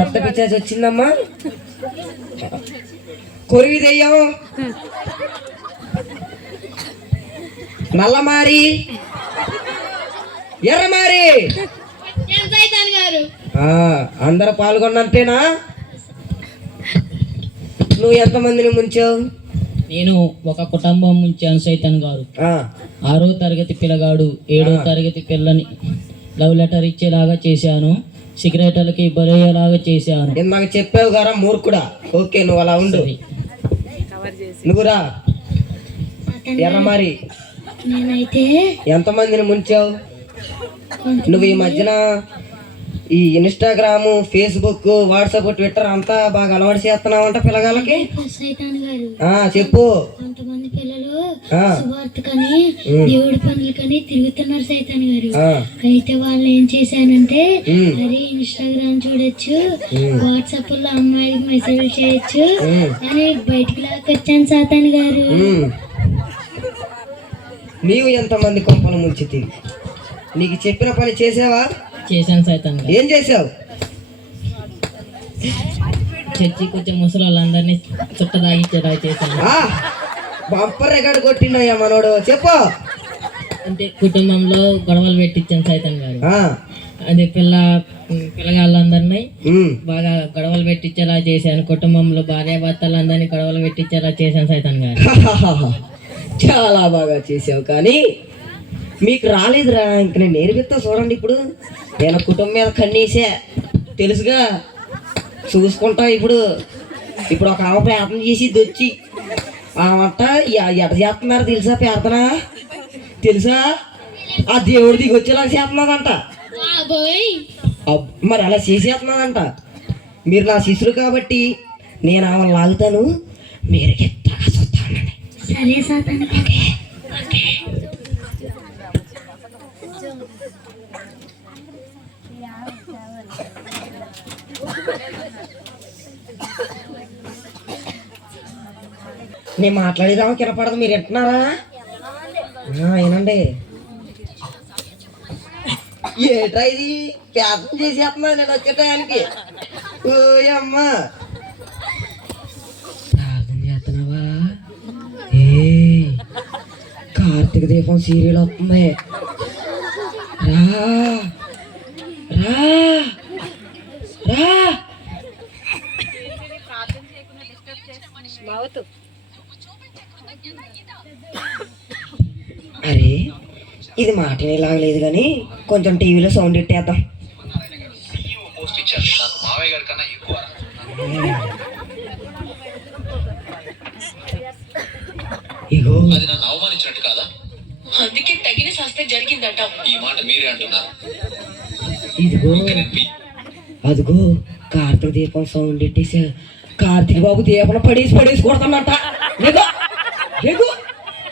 రక్త వచ్చిందమ్మా. కొరివి దెయ్యం. నల్లమారి. ఎర్రమారి. గారు ఆ, అందరు పాల్గొన్నట్టేనా నువ్వు ఎంతమందిని ముంచావు? నేను ఒక కుటుంబం ముంచాను సైతన్ గారు. ఆ, ఆరో తరగతి పిల్లగాడు ఏడో తరగతి పిల్లని. లవ్ లెటర్ ఇచ్చేలాగా చేశాను. సిగరెట్లకి బలయ్యేలాగా చేశాను. ఇందాక చెప్పావు గారా మూర్ఖుడా. ఓకే నువ్వు అలా ఉండు. కవర్ చేసి నువ్వురా ఎర్రమారి నేనైతే ఎంతమందిని ముంచావు? నువ్వు ఈ మధ్యన ఈ ఇన్స్టాగ్రామ్ ఫేస్బుక్ వాట్సాప్ ట్విట్టర్ అంతా బాగా అలవాటు పిల్లగాళ్ళకి? సైతాన్ గారు. ఆ చెప్పు. సువార్తకని దేవుడి పనులకని తిరుగుతున్నారు సైతాన్ గారు. ఆ, అయితే వాళ్ళు ఏం చేశానంటే ఉమ్, అరే ఇన్స్టాగ్రామ్ చూడొచ్చు వాట్సాప్లో అమ్మాయికి మెసేజ్ చేయొచ్చు. అని బయటికి లాక్కొచ్చాను సాతాన్ గారు. నీవు ఎంతమంది కొంపలు ముంచితివి నీకు చెప్పిన పని చేసావా? చేశాను సైతన్ ఏం చేసావు చర్చికి వచ్చే ముసలి వాళ్ళందరినీ చుట్ట తాగించేలా చేశాను. ఆ. బంపర్ రికార్డు కొట్టిండయ్యా మనోడు. చెప్పు. అంటే కుటుంబంలో గొడవలు పెట్టించాను సైతన్ గారు. అదే పిల్ల పిల్లగాళ్ళందరినీ. బాగా గొడవలు పెట్టించేలా చేశాను. కుటుంబంలో భార్య భర్తలందరినీ గొడవలు పెట్టించేలా చేశాను సైతన్ గారు. చాలా బాగా చేసావు కానీ మీకు రాలేదురా. ఇంక నేను నేర్పిస్తా చూడండి ఇప్పుడు. నేను కుటుంబం మీద కన్నీసే తెలుసుగా. చూసుకుంటా ఇప్పుడు. ఇప్పుడు ఒక ఆమె ప్రార్థన చేసి దొచ్చి ఆమంట ఎట చేస్తున్నారు తెలుసా ప్రార్థన? తెలుసా? ఆ దేవుడి దిగి వచ్చేలా చేస్తున్నదంట మరి అలా చేసేస్తున్నానంట మీరు నా శిష్యులు కాబట్టి నేను ఆమె లాగుతాను. మీరు సరే నేను మాట్లాడేదామా కినపడదు మీరు వింటున్నారా? ఏనండి వినండి. ఏట్రా ఇది? పేదం చేసేస్తున్నా నేను వచ్చే టయానికి. ఓయమ్మ ప్రార్థన చేస్తున్నావా? ఏ కార్తీక దీపం సీరియల్ వస్తుంది. రా రా రా. అరే ఇది మాటనే లాగలేదు కానీ కొంచెం టీవీలో సౌండ్ ఇట్టేద్దాం ఇగో. అది నన్ను అవమానించినట్టు కాదా అందుకే తగిన శాస్త్రం జరిగిందట. ఈ మాట మీరే అంటున్నారు. ఇదిగో. అదిగో కార్తీక దీపం సౌండ్ ఇట్టేసా కార్తీక బాబు దీపం పడేసి పడేసి కొడుతున్నట్ట. ఎగో ఎగో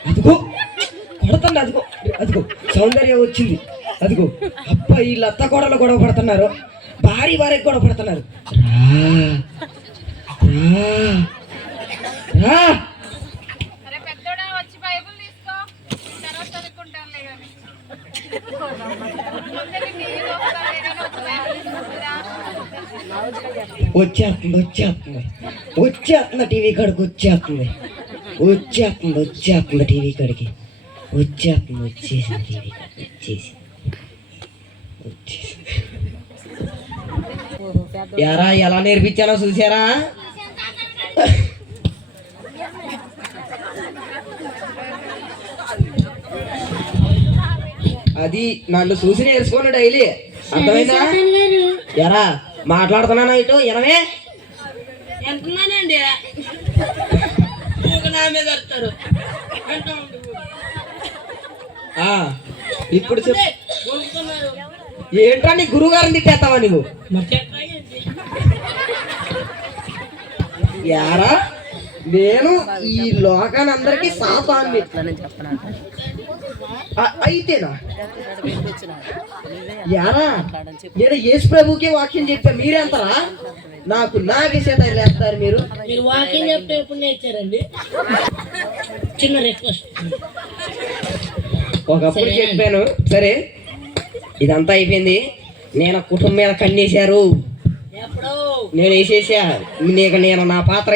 అదిగో కొడుతుంది అదిగో అదిగో సౌందర్యం వచ్చింది అదిగో. అప్ప వీళ్ళత్త గొడవలు గొడవ పడుతున్నారు భారీ భారీ గొడవ పడుతున్నారు. రా వచ్చేస్తుంది వచ్చేస్తుంది. వచ్చేస్తుంది టీవీ కాడికి వచ్చేస్తుంది. వచ్చేస్తుంది వచ్చేస్తుంది టీవీ కాడికి. వచ్చేస్తుంది వచ్చేసింది టీవీ వచ్చేసి ఎరా ఎలా నేర్పించానో చూసారా? అది నన్ను చూసి నేర్చుకోండి డైలీ. అర్థమైందా? ఎరా మాట్లాడుతున్నానా ఇటు? ఎనవే అంటున్నానండి నా మీద వస్తారు ఆ, ఇప్పుడు ఏంట్రా నీ గురువు గారిని తిట్టేస్తావా నువ్వు? యారా? నేను ఈ లోకాన్ని అందరికి సాతాన్ని ఆ- అయితేనా? యారా? నేను యేసు ప్రభుకే వాక్యం చెప్పా మీరెంతరా? నాకు నా విషయత వేస్తారు మీరు. మీరు వాకింగ్ చెప్తే ఎప్పుడు నేర్చారండి చిన్న రిక్వెస్ట్ ఒకప్పుడు చెప్పాను సరే. ఇదంతా అయిపోయింది. నేను కుటుంబం మీద కన్నేశారు. ఎప్పుడు? నేను వేసేసా. నీకు నేను నా పాత్ర